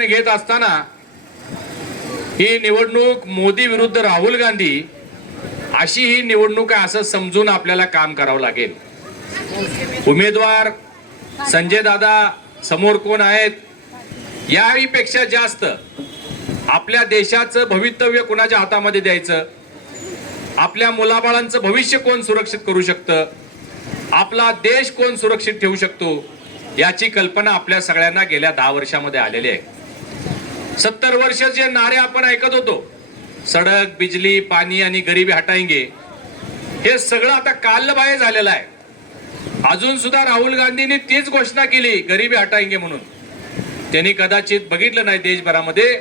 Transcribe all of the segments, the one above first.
प्रयत्न घेत असताना ही निवडणूक मोदी विरुद्ध राहुल गांधी अशी ही निवडणूक आहे असं समजून आपल्याला काम करावं लागेल. उमेदवार संजय दादा समोर कोण आहेत? याहीपेक्षा जास्त आपल्या देशाचं भवितव्य कोणाच्या हातामध्ये द्यायचं? आपल्या मुलाबाळांचं भविष्य कोण सुरक्षित करू शकतं? आपला देश कोण सुरक्षित ठेवू शकतो? याची कल्पना आपल्या सगळ्यांना गेल्या दहा वर्षामध्ये आलेली आहे. सत्तर वर्ष जे नारे आपण ऐकत होतो सडक बिजली पाणी आणि गरिबी हटाएंगे हे सगळं आता कालबाह्य झालेलं आहे. अजून सुद्धा राहुल गांधींनी तीच घोषणा केली गरिबी हटाएंगे म्हणून. त्यांनी कदाचित बघितलं नाही देशभरामध्ये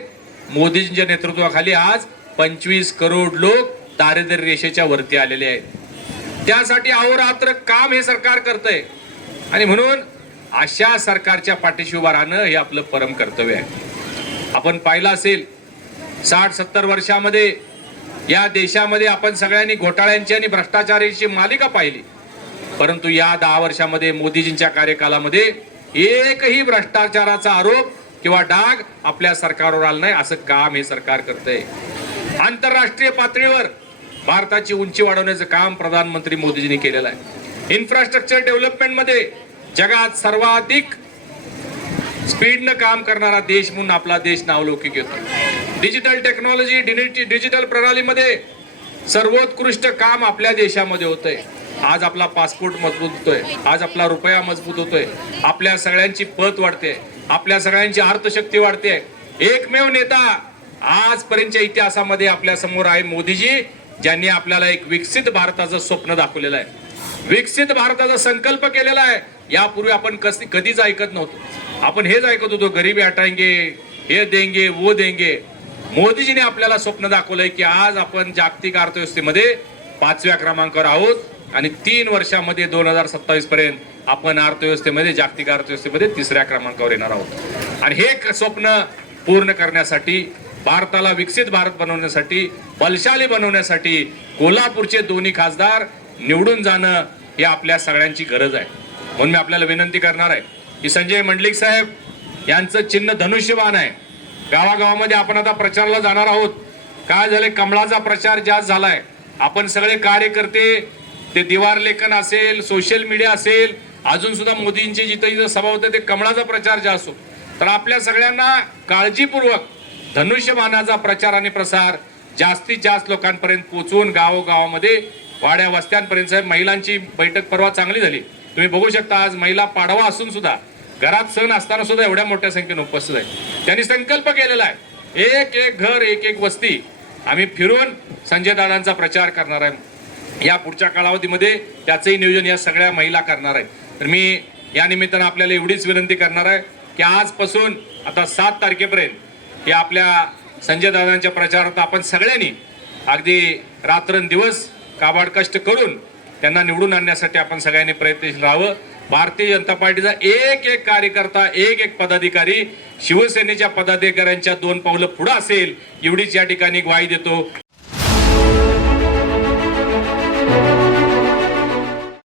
मोदींच्या नेतृत्वाखाली आज पंचवीस करोड लोक दारिद्र्य रेषेच्या वरती आलेले आहेत. त्यासाठी अहोरात्र काम हे सरकार करतंय. आणि म्हणून अशा सरकारच्या पाठीशी उभा राहणं हे आपलं परम कर्तव्य आहे. आपण पाहिलं असेल साठ सत्तर वर्षामध्ये या देशामध्ये आपण सगळ्यांनी घोटाळ्यांची आणि भ्रष्टाचाराची मालिका पाहिली. परंतु या दहा वर्षामध्ये मोदीजींच्या कार्यकालामध्ये एकही भ्रष्टाचाराचा आरोप किंवा डाग आपल्या सरकारवर आला नाही असं काम हे सरकार करतंय. आंतरराष्ट्रीय पातळीवर भारताची उंची वाढवण्याचं काम प्रधानमंत्री मोदीजींनी केलेलं आहे. इन्फ्रास्ट्रक्चर डेव्हलपमेंटमध्ये जगात सर्वाधिक स्पीडनं काम करणारा देश म्हणून आपला देश नावलौकिक येतो. डिजिटल टेक्नॉलॉजी डिजिटल प्रणालीमध्ये सर्वोत्कृष्ट काम आपल्या देशामध्ये होतंय. आज आपला पासपोर्ट मजबूत होतोय. आज आपला रुपया मजबूत होतोय. आपल्या सगळ्यांची पत वाढते. आपल्या सगळ्यांची अर्थशक्ती वाढते. एकमेव नेता आजपर्यंतच्या इतिहासामध्ये आपल्यासमोर आहे मोदीजी ज्यांनी आपल्याला एक विकसित भारताचं स्वप्न दाखवलेलं आहे. विकसित भारताचा संकल्प केलेला आहे. यापूर्वी आपण कस कधीच ऐकत नव्हतो. आपण हेच ऐकत होतो गरिबी हटाएंगे हे देंगे वो देंगे. मोदीजीने आपल्याला स्वप्न दाखवलंय की आज आपण जागतिक अर्थव्यवस्थेमध्ये पाचव्या क्रमांकावर आहोत आणि तीन वर्षामध्ये दोन हजार सत्तावीस पर्यंत आपण अर्थव्यवस्थेमध्ये जागतिक अर्थव्यवस्थेमध्ये तिसऱ्या क्रमांकावर येणार आहोत. आणि हे स्वप्न पूर्ण करण्यासाठी भारताला विकसित भारत बनवण्यासाठी बलशाली बनवण्यासाठी कोल्हापूरचे दोन्ही खासदार निवडून जाणं हे आपल्या सगळ्यांची गरज आहे. म्हणून मी आपल्याला विनंती करणार आहे की संजय मंडलिक साहेब यांचं चिन्ह धनुष्यबाण आहे. गावागावामध्ये आपण आता प्रचाराला जाणार आहोत. काय झाले कमळाचा प्रचार जास्त झालाय. आपण सगळे कार्यकर्ते ते दिवार लेखन असेल सोशल मीडिया असेल अजून सुद्धा मोदींची जिथं जिथं सभा होते ते कमळाचा प्रचार जास्त असो तर आपल्या सगळ्यांना काळजीपूर्वक धनुष्यबाणाचा प्रचार आणि प्रसार जास्तीत जास्त लोकांपर्यंत पोहोचवून गावोगावामध्ये वाड्या वस्त्यांपर्यंत साहेब महिलांची बैठक परवा चांगली झाली. तुम्ही बघू शकता आज महिला पाडवा असून सुद्धा घरात सण असताना सुद्धा एवढ्या मोठ्या संख्येने उपस्थित आहे त्यांनी संकल्प केलेला आहे. एक एक घर एक एक वस्ती आम्ही फिरून संजय दादांचा प्रचार करणार आहे. या पुढच्या कालावधीमध्ये त्याचंही नियोजन या सगळ्या महिला करणार आहेत. तर मी या निमित्तानं आपल्याला एवढीच विनंती करणार आहे की आजपासून आता सात तारखेपर्यंत या आपल्या संजय दादांच्या प्रचारात आपण सगळ्यांनी अगदी रात्रंदिवस काबाड कष्ट करून त्यांना निवडून आणण्यासाठी आपण सगळ्यांनी प्रयत्नशील राहावं. भारतीय जनता पार्टीचा एक एक कार्यकर्ता एक एक पदाधिकारी शिवसेनेच्या पदाधिकाऱ्यांच्या दोन पावलं पुढं असेल. एवढीच या ठिकाणी ग्वाही देतो.